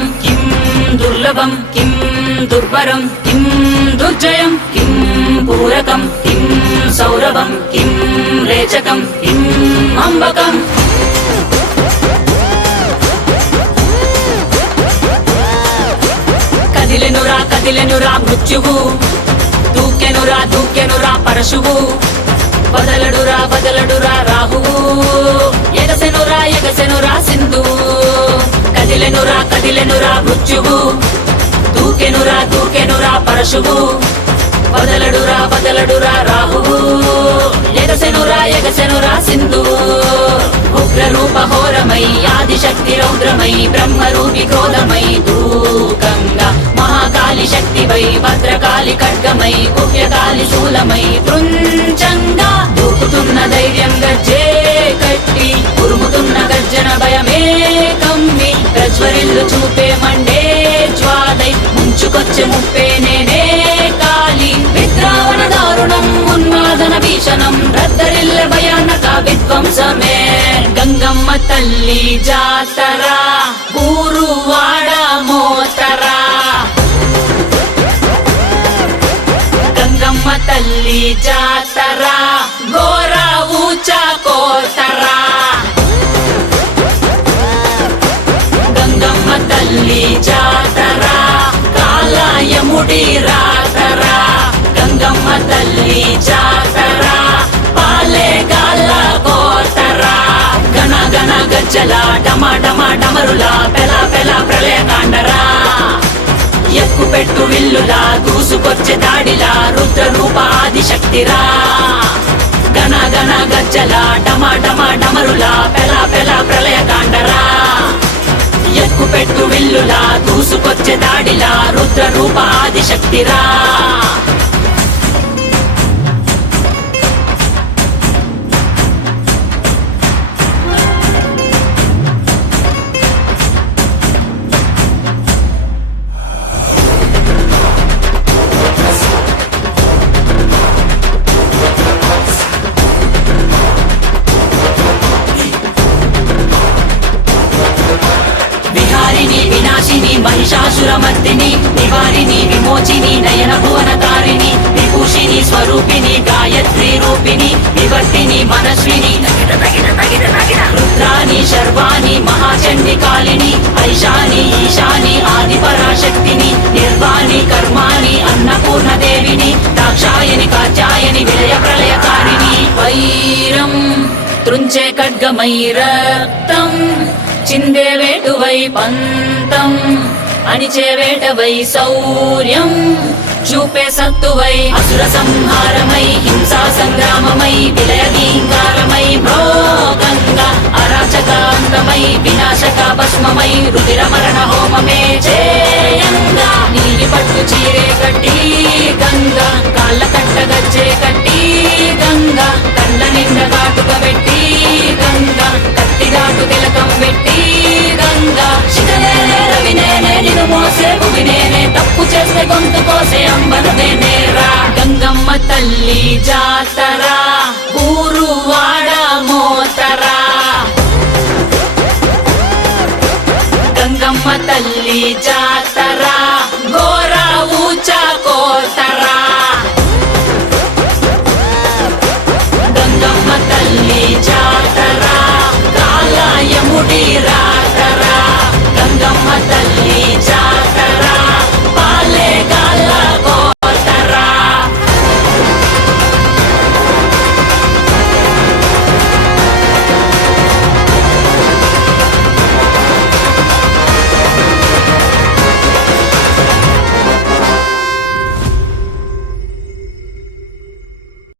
దుర్లభం కిం దుర్లభం కిం దుర్వరం కిం దుర్జయం కిం పూరకం కిం సౌరభం కిం రేచకం కిం అంబకం. కదిలెనురా కదిలెనురా మృత్యువు, దూకెనురా దూకెనురా పరశువు, వదలడురా వదలడురా రాహువు, ఎగసెనురా ఎగసెనురా సింధువు. కదిలెనురా కదిలెనురా మృత్యువు, దూకెనురా దూకెనురా పరశువు, వదలడురా వదలడురా రాహువు, ఎగసెనురా ఎగసెనురా సింధువు. ఉగ్రరూప ఘోరమై ఆదిశక్తి రౌద్రమై బ్రహ్మరూపి క్రోధమై దూకంగా మహాకాళి శక్తివై భద్రకాళి ఖడ్గమై గుహ్యకాళి శూలమై పృంచంగా దూకుతున్న ధైర్యం గజ్జే కట్టి ఉరుముతున్న గర్జన భయమే కమ్మి ప్రజ్వరిల్లు చూపే మండే జ్వాలై ముంచుకొచ్చే ముప్పే నేనే కాళి. విద్రావణ దారుణం ఉన్మాదన భీషణం రద్దరిల్లె భయానక విధ్వంసమే. గంగమ్మ తల్లి జాతర ఊరువాడ మోతరా, గంగమ్మ తల్లి జాతర ఘోర ఊచ కోతరా. గంగమ్మ తల్లి జాతర కాలయముడి రాతరా, గంగమ్మ తల్లి జాతర పాలే గాల కోతరా. గణ గణ గజ్జల డమ డమ డమరుల పెల పెల ప్రళయ కాండరా, ఎక్కు పెట్టు విల్లులా దూసుకొచ్చే దాడిలా రుద్ర రూప ఆదిశక్తిరా. గణ గణ గజ్జల డమ డమ డమరుల పెల పెల ప్రళయ కాండరా, ఎక్కు పెట్టు విల్లులా దూసుకొచ్చే దాడిలా రుద్ర రూప ఆదిశక్తిరా. వినాశిని మహిషాసురమర్దిని నివారిణి విమోచిని నయన భువనతారిణి విభూషిణి స్వరూపిణి గాయత్రి రూపిణి వివర్తిని మనస్విని రుద్రాని శర్వాణి మహాచండి కాళిని ఐశాని ఈశాని ఆది పరాశక్తిని నిర్వాణి కర్మాణి అన్నపూర్ణ దేవిని దాక్షాయని కాత్యాయని విలయ ప్రళయకారిణి. వైరం త్రుంచే ఖడ్గమై రక్తం చిందే వేటువై పంతం అణిచే వేటవై శౌర్యం చూపే సత్తువై అసుర సంహారమై హింసా సంగ్రామమై విలయ గీంకారమై భోగంగా అరాచకాంతమై వినాశక భస్మమై రుధిర మరణ హోమమే చేయంగా. నీలి పట్టు చీరే కట్టి గంగా కాళ్ళ కట్ట గజ్జే కట్టి గంగా కళ్ళ నిండా కాటుక పెట్టి గంగా కత్తిగాటు తిలకం పెట్టి గంగా శిఖనేనే రవినేనే నిన్ను మోసే భువినేనే తప్పు చేస్తే గొంతు కోసే అంబరమేనేరా. గంగమ్మ తల్లి జాతర ఊరువాడ మోతరా, గంగమ్మ తల్లి